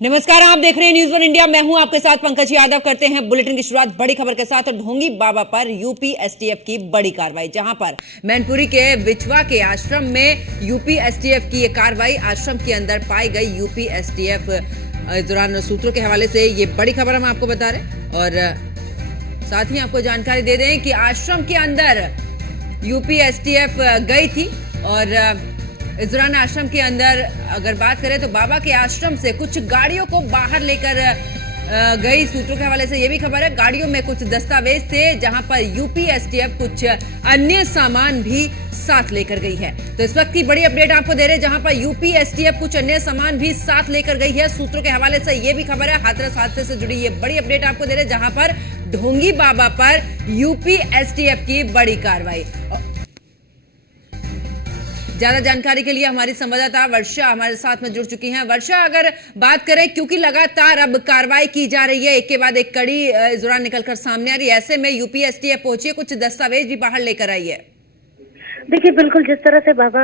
नमस्कार, आप देख रहे हैं न्यूज़ वन इंडिया। मैं हूं आपके साथ पंकज यादव। करते हैं बुलेटिन की शुरुआत बड़ी खबर के साथ। ढोंगी बाबा पर यूपी एसटीएफ की बड़ी कार्रवाई, जहां पर मैनपुरी के बिछवा के आश्रम में यूपी एसटीएफ की यह कार्रवाई। आश्रम के अंदर पाई गई यूपी एसटीएफ। इस दौरान सूत्रों के हवाले से ये बड़ी खबर हम आपको बता रहे हैं और साथ ही आपको जानकारी दे दें कि आश्रम के अंदर यूपी एसटीएफ गई थी और इस दौरान आश्रम के अंदर अगर बात करें तो बाबा के आश्रम से कुछ गाड़ियों को बाहर लेकर गई। सूत्रों के हवाले से यह भी खबर है, गाड़ियों में कुछ दस्तावेज थे, जहां पर यूपी एसटीएफ कुछ अन्य सामान भी साथ लेकर गई है। तो इस वक्त की बड़ी अपडेट आपको दे रहे हैं, जहां पर यूपी एसटीएफ कुछ अन्य सामान भी साथ लेकर गई है। सूत्रों के हवाले से यह भी खबर है, हाथरस हादसे से जुड़ी ये बड़ी अपडेट आपको दे रहे हैं, जहां पर ढोंगी बाबा पर यूपी एसटीएफ की बड़ी कार्रवाई। ज्यादा जानकारी के लिए हमारी संवाददाता वर्षा हमारे साथ में जुड़ चुकी हैं। वर्षा, अगर बात करें, क्योंकि लगातार अब कार्रवाई की जा रही है, एक के बाद एक कड़ी इस दौरान निकलकर सामने आ रही है, ऐसे में यूपी एसटीएफ पहुंची है, कुछ दस्तावेज भी बाहर लेकर आई है। देखिए, बिल्कुल जिस तरह से बाबा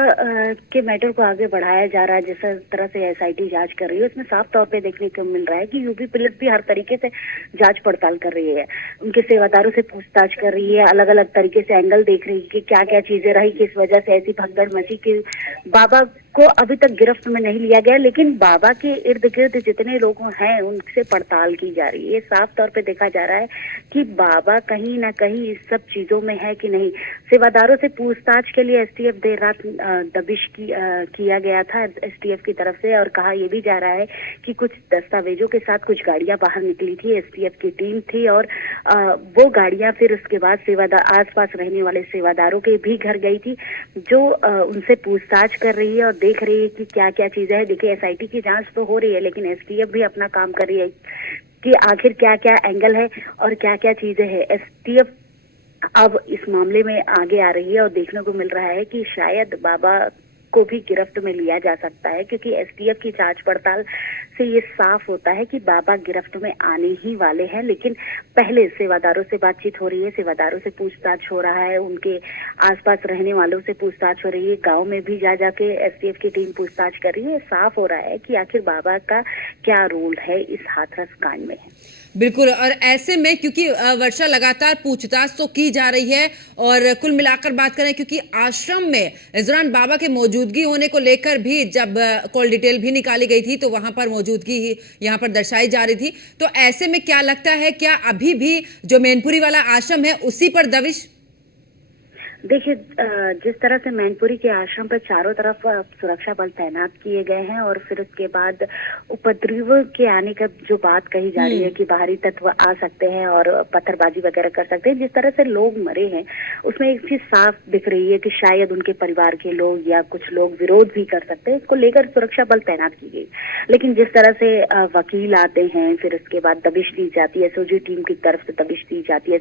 के मैटर को आगे बढ़ाया जा रहा है, जिस तरह से एसआईटी जांच कर रही है, उसमें साफ तौर पे देखने को मिल रहा है कि यूपी पुलिस भी हर तरीके से जांच पड़ताल कर रही है, उनके सेवादारों से पूछताछ कर रही है, अलग अलग तरीके से एंगल देख रही है कि क्या क्या चीजें रही, किस वजह से ऐसी भगदड़ मची कि बाबा को अभी तक गिरफ्त में नहीं लिया गया। लेकिन बाबा के इर्द गिर्द जितने लोग हैं उनसे पड़ताल की जा रही है। साफ तौर पे देखा जा रहा है कि बाबा कहीं ना कहीं इस सब चीजों में है कि नहीं। सेवादारों से पूछताछ के लिए एसटीएफ देर रात दबिश किया गया था एसटीएफ की तरफ से, और कहा यह भी जा रहा है कि कुछ दस्तावेजों के साथ कुछ गाड़ियां बाहर निकली थी, एसटीएफ की टीम थी, और वो गाड़ियां फिर उसके बाद सेवादार आसपास रहने वाले सेवादारों के भी घर गई थी, जो उनसे पूछताछ कर रही है और देख रही है कि क्या क्या चीजें हैं। देखिए, एसआईटी की जांच तो हो रही है, लेकिन एसटीएफ भी अपना काम कर रही है कि आखिर क्या क्या एंगल है और क्या क्या चीजें हैं। एसटीएफ अब इस मामले में आगे आ रही है और देखने को मिल रहा है कि शायद बाबा को भी गिरफ्त में लिया जा सकता है, क्योंकि एसटीएफ की जांच पड़ताल से ये साफ होता है कि बाबा गिरफ्त में आने ही वाले हैं। लेकिन पहले सेवादारों से बातचीत हो रही है, सेवादारों से पूछताछ हो रहा है, उनके आसपास रहने वालों से पूछताछ हो रही है, गांव में भी जा जाके एसटीएफ की टीम पूछताछ कर रही है। साफ हो रहा है कि आखिर बाबा का क्या रोल है इस हाथरस कांड में है। बिल्कुल, और ऐसे में क्योंकि वर्षा लगातार पूछताछ तो की जा रही है, और कुल मिलाकर बात करें, क्योंकि आश्रम में इस दौरान बाबा के मौजूदगी होने को लेकर भी जब कॉल डिटेल भी निकाली गई थी, तो वहां पर मौजूदगी ही यहाँ पर दर्शाई जा रही थी। तो ऐसे में क्या लगता है, क्या अभी भी जो मैनपुरी वाला आश्रम है उसी पर दबिश? देखिए, जिस तरह से मैनपुरी के आश्रम पर चारों तरफ सुरक्षा बल तैनात किए गए हैं, और फिर उसके बाद उपद्रव के आने का जो बात कही जा रही है कि बाहरी तत्व आ सकते हैं और पत्थरबाजी वगैरह कर सकते हैं, जिस तरह से लोग मरे हैं उसमें एक चीज साफ दिख रही है कि शायद उनके परिवार के लोग या कुछ लोग विरोध भी कर सकते हैं। इसको लेकर सुरक्षा बल तैनात की गई। लेकिन जिस तरह से वकील आते हैं, फिर उसके बाद दबिश दी जाती है, एसओजी टीम की तरफ से दबिश दी जाती है,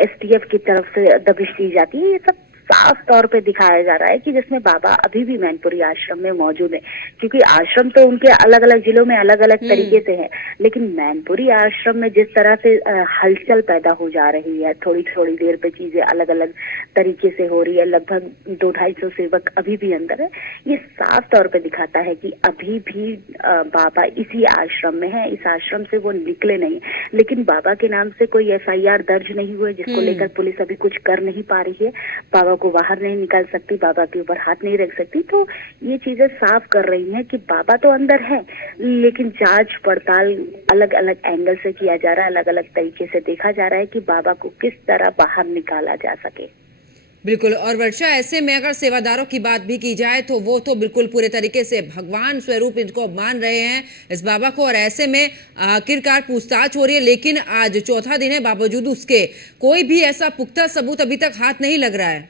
एसटीएफ की तरफ से दबिश दी जाती है, ये सब साफ तौर पे दिखाया जा रहा है कि जिसमें बाबा अभी भी मैनपुरी आश्रम में मौजूद है। क्योंकि आश्रम तो उनके अलग अलग जिलों में अलग अलग तरीके से है, लेकिन मैनपुरी आश्रम में जिस तरह से हलचल पैदा हो जा रही है, थोड़ी थोड़ी देर पे चीजें अलग अलग तरीके से हो रही है, लगभग 200-250 सेवक अभी भी अंदर है, ये साफ तौर पे दिखाता है कि अभी भी बाबा इसी आश्रम में है, इस आश्रम से वो निकले नहीं। लेकिन बाबा के नाम से कोई एफआईआर दर्ज नहीं हुए, जिसको लेकर पुलिस अभी कुछ कर नहीं पा रही है। बाबा को बाहर नहीं निकाल सकती, बाबा के ऊपर हाथ नहीं रख सकती। तो ये चीजें साफ कर रही हैं कि बाबा तो अंदर है, लेकिन जांच पड़ताल अलग अलग एंगल से किया जा रहा है, अलग अलग तरीके से देखा जा रहा है कि बाबा को किस तरह बाहर निकाला जा सके। बिल्कुल, और वर्षा, ऐसे में अगर सेवादारों की बात भी की जाए तो वो तो बिल्कुल पूरे तरीके से भगवान स्वरूप इनको मान रहे हैं इस बाबा को, और ऐसे में आखिरकार पूछताछ हो रही है। लेकिन आज चौथा दिन है, बावजूद उसके कोई भी ऐसा पुख्ता सबूत अभी तक हाथ नहीं लग रहा है।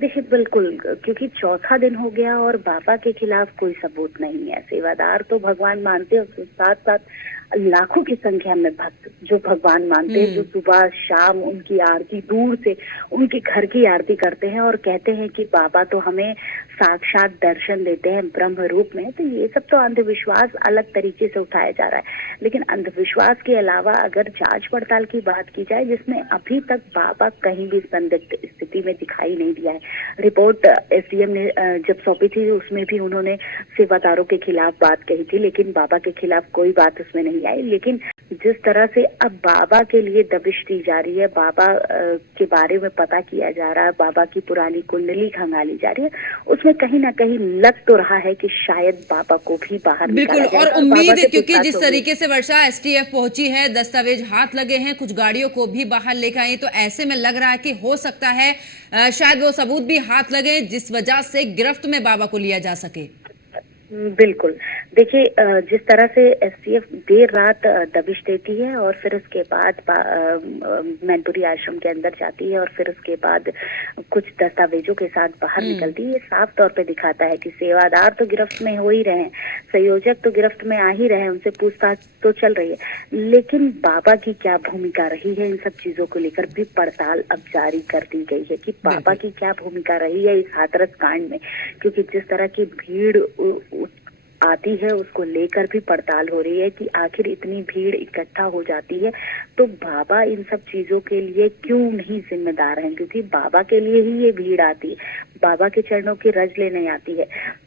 देखिए, बिल्कुल, क्योंकि चौथा दिन हो गया और बाबा के खिलाफ कोई सबूत नहीं है। सेवादार तो भगवान मानते हैं, उसके साथ साथ लाखों की संख्या में भक्त जो भगवान मानते हैं, जो सुबह शाम उनकी आरती, दूर से उनके घर की आरती करते हैं और कहते हैं कि बाबा तो हमें साक्षात दर्शन देते हैं ब्रह्म रूप में, तो ये सब तो अंधविश्वास अलग तरीके से उठाया जा रहा है। लेकिन अंधविश्वास के अलावा अगर जांच पड़ताल की बात की जाए, जिसमें अभी तक बाबा कहीं भी संदिग्ध स्थिति में दिखाई नहीं दिया है। रिपोर्ट एसडीएम ने जब सौंपी थी उसमें भी उन्होंने सेवादारों के खिलाफ बात कही थी, लेकिन बाबा के खिलाफ कोई बात उसमें नहीं आई। लेकिन जिस तरह से अब बाबा के लिए दबिश दी जा रही है, बाबा के बारे में पता किया जा रहा है, बाबा की पुरानी कुंडली खंगाली जा रही है, उसमें कहीं ना कहीं लग तो रहा है कि शायद बाबा को भी बाहर बिल्कुल। निकाला और जाएगा उम्मीद, बाबा से क्योंकि पूछताछ जिस होगी। तरीके से वर्षा एसटीएफ पहुंची है, दस्तावेज हाथ लगे हैं, कुछ गाड़ियों को भी बाहर लेकर आई, तो ऐसे में लग रहा है कि हो सकता है शायद वो सबूत भी हाथ लगे जिस वजह से गिरफ्त में बाबा को लिया जा सके। बिल्कुल। देखिए, जिस तरह से एसटीएफ देर रात दबिश देती है और फिर उसके बाद मैनपुरी आश्रम के अंदर जाती है और फिर उसके बाद कुछ दस्तावेजों के साथ बाहर निकलती है, ये साफ तौर पे दिखाता है कि सेवादार तो गिरफ्त में हो ही रहे हैं, संयोजक तो गिरफ्त में आ ही रहे हैं, उनसे पूछताछ तो चल रही है, लेकिन बाबा की क्या भूमिका रही है इन सब चीजों को लेकर भी पड़ताल अब जारी कर दी गई है कि बाबा की क्या भूमिका रही है इस हाथरस कांड में। क्योंकि जिस तरह की भीड़ आती है उसको लेकर भी पड़ताल हो रही है कि आखिर इतनी भीड़ इकट्ठा हो जाती है तो बाबा इन सब चीजों के लिए क्यों नहीं जिम्मेदार हैं, क्योंकि बाबा के लिए ही ये भीड़ आती है, बाबा के चरणों की रज लेने आती है।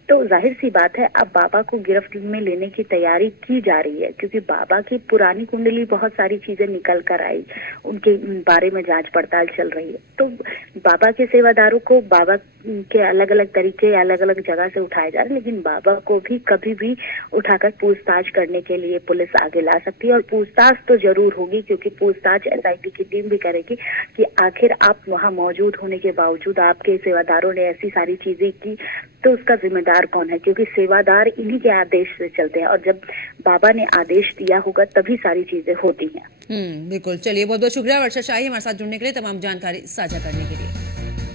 तो जाहिर सी बात है अब बाबा को गिरफ्त में लेने की तैयारी की जा रही है, क्योंकि बाबा की पुरानी कुंडली बहुत सारी चीजें निकल कर आई, उनके बारे में जांच पड़ताल चल रही है। तो बाबा के सेवादारों को बाबा के अलग अलग तरीके अलग अलग जगह से उठाए जा रहे हैं, लेकिन बाबा को भी कभी भी उठाकर पूछताछ करने के लिए पुलिस आगे ला सकती है और पूछताछ तो जरूर होगी, क्योंकि पूछताछ एसआईटी की टीम भी करेगी कि आखिर आप वहां मौजूद होने के बावजूद आपके सेवादारों ने ऐसी सारी चीजें की, तो उसका जिम्मेदार कौन है, क्योंकि सेवादार इन्हीं के आदेश से चलते हैं और जब बाबा ने आदेश दिया होगा तभी सारी चीजें होती हैं। बिल्कुल। चलिए, बहुत बहुत शुक्रिया वर्षा शाही हमारे साथ जुड़ने के लिए, तमाम जानकारी साझा करने के लिए।